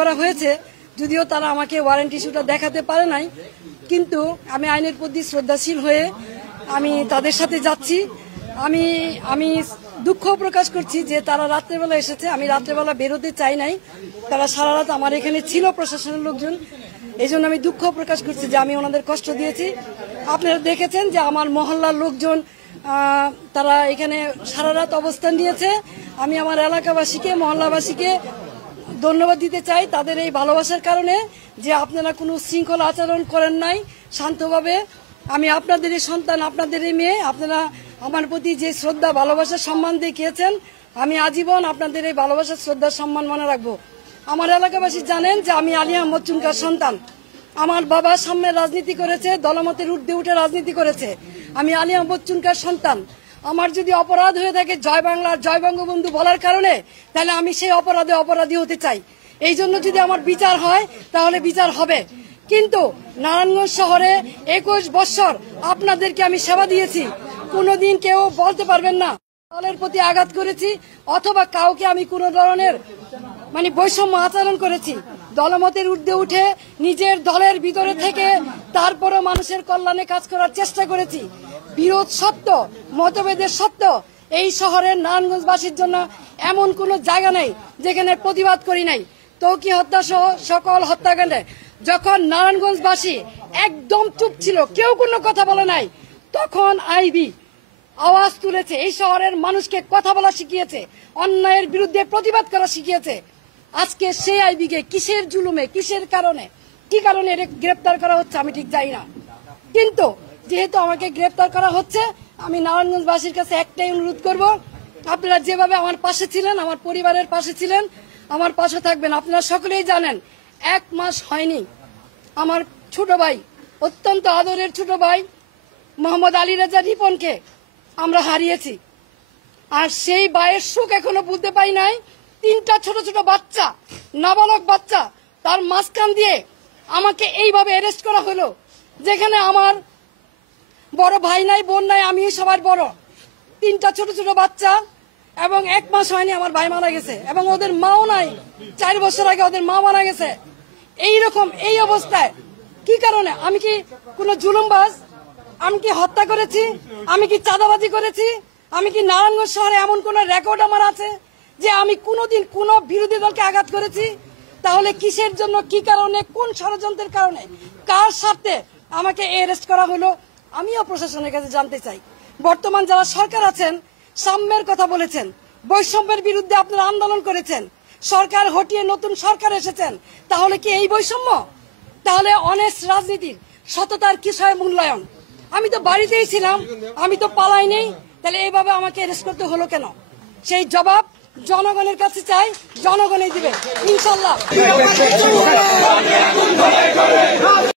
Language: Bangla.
করা হয়েছে, যদিও তারা আমাকে ওয়ারেন্ট ইস্যুটা দেখাতে পারে নাই, কিন্তু আমি আইনের প্রতি শ্রদ্ধাশীল হয়ে আমি তাদের সাথে যাচ্ছি। আমি দুঃখ প্রকাশ করছি যে তারা রাত্রেবেলা এসেছে, আমি রাত্রেবেলা বেরোতে চাই নাই, তারা সারা রাত আমার এখানে ছিল প্রশাসনের লোকজন, এই জন্য আমি দুঃখ প্রকাশ করছি যে আমি ওনাদের কষ্ট দিয়েছি। আপনারা দেখেছেন যে আমার মহল্লার লোকজন তারা এখানে সারা রাত অবস্থান নিয়েছে। আমি আমার এলাকাবাসীকে, মহল্লাবাসীকে ধন্যবাদ দিতে চাই তাদের এই ভালোবাসার কারণে, যে আপনারা কোনো শৃঙ্খলা আচরণ করেন নাই, শান্তভাবে। আমি আপনাদেরই সন্তান, আপনাদেরই মেয়ে, আপনারা আমার প্রতি যে শ্রদ্ধা, ভালোবাসা, সম্মান দেখিয়েছেন, আমি আজীবন আপনাদের এই ভালোবাসা, শ্রদ্ধা, সম্মান মনে রাখবো। আমার এলাকাবাসী জানেন যে আমি আলী আহমদ চুনকার সন্তান। আমার বাবা সামনে রাজনীতি করেছে, দলমতের ঊর্ধ্বে উঠে রাজনীতি করেছে। আমি আলী আহমদ চুনকার সন্তান। আমার যদি অপরাধ হয়ে থাকে জয় বাংলা, জয় বঙ্গবন্ধু বলার কারণে, তাহলে আমি সেই অপরাধী হতে চাই। এই জন্য যদি আমার বিচার হয় তাহলে বিচার হবে। কিন্তু নারায়ণগঞ্জ শহরে 21 বছর আপনাদেরকে আমি সেবা দিয়েছি, কোনোদিন কেউ বলতে পারবেন না দলের প্রতি আঘাত করেছি অথবা কাউকে আমি কোনো ধরনের বৈষম্য আচরণ করেছি। দলমতের ঊর্ধ্বে উঠে নিজের দলের ভিতরে থেকে তারপরও মানুষের কল্যাণে কাজ করার চেষ্টা করেছি। বিরোধ সত্য, মতভেদের সত্য, এই শহরের নারায়ণগঞ্জবাসীর জন্য এমন কোনো জায়গা নেই যেখানে প্রতিবাদ করি নাই। তৌকি হত্যা সহ সকল হত্যাকাণ্ডে যখন নারায়ণগঞ্জবাসী একদম চুপ ছিল, কেউ কোনো কথা বলে নাই, তখন আইবি আওয়াজ তুলেছে, এই শহরের মানুষকে কথা বলা শিখিয়েছে, অন্যায়ের বিরুদ্ধে প্রতিবাদ করা শিখিয়েছে। আজকে সেই আইবিকে কিসের জুলুমে, কিসের কারণে, কি কারণে গ্রেপ্তার করা হচ্ছে আমি ঠিক জানি না। কিন্তু যেহেতু আমাকে গ্রেপ্তার করা হচ্ছে, আমি নারায়ণগঞ্জবাসীর কাছে একটাই অনুরোধ করব, আপনারা যেভাবে আমার পাশে ছিলেন, আমার পরিবারের পাশে ছিলেন, আমার পাশে থাকবেন। আপনারা সকলেই জানেন 1 মাস হয়নি আমার ছোট ভাই, অত্যন্ত আদরের ছোট ভাই মোহাম্মদ আলী রাজা রিপনকে আমরা হারিয়েছি। আর সেই ভাইয়ের সুখ এখনো বুঝতে পাই নাই। 3টা ছোট ছোট বাচ্চা, নাবালক বাচ্চা, তার মাঝখান দিয়ে আমাকে এইভাবে অ্যারেস্ট করা হলো, যেখানে আমার বড় ভাই নাই, বোন নাই, আমি সবার বড়। 3টা ছোট ছোট বাচ্চা, এবং 1 মাস হয়নি আমার ভাই মারা গেছে, এবং ওদের মাও নাই। 4 বছর আগে ওদের মা মারা গেছে। এইরকম এই অবস্থায় কি কারণে? আমি কি কোনো জুলুমবাজ? আমি কি হত্যা করেছি? আমি কি চাঁদাবাজি করেছি? আমি কি নারায়ণগঞ্জ শহরে এমন কোন রেকর্ড আমার আছে যে আমি কোনোদিন কোনো বিরোধী দলকে আঘাত করেছি? তাহলে কিসের জন্য, কি কারণে, কোন ষড়যন্ত্রের কারণে, কার স্বার্থে আমাকে অ্যারেস্ট করা হলো? আমিও প্রশাসনের কাছে জানতে চাই। বর্তমান যারা সরকার আছেন, সাম্যের কথা বলেছেন, বৈষম্যের বিরুদ্ধে আপনারা আন্দোলন করেছেন, সরকার হটিয়ে নতুন সরকার এসেছেন, তাহলে কি এই বৈষম্য? তাহলে অনেস্ট রাজনীতির, সততার কিসের মূল্যায়ন? আমি তো বাড়িতেই ছিলাম, আমি তো পালাই নেই, তাহলে এইভাবে আমাকে অ্যারেস্ট করতে হলো কেন? সেই জবাব জনগণের কাছে চাই, জনগণই দিবে ইনশাল্লাহ।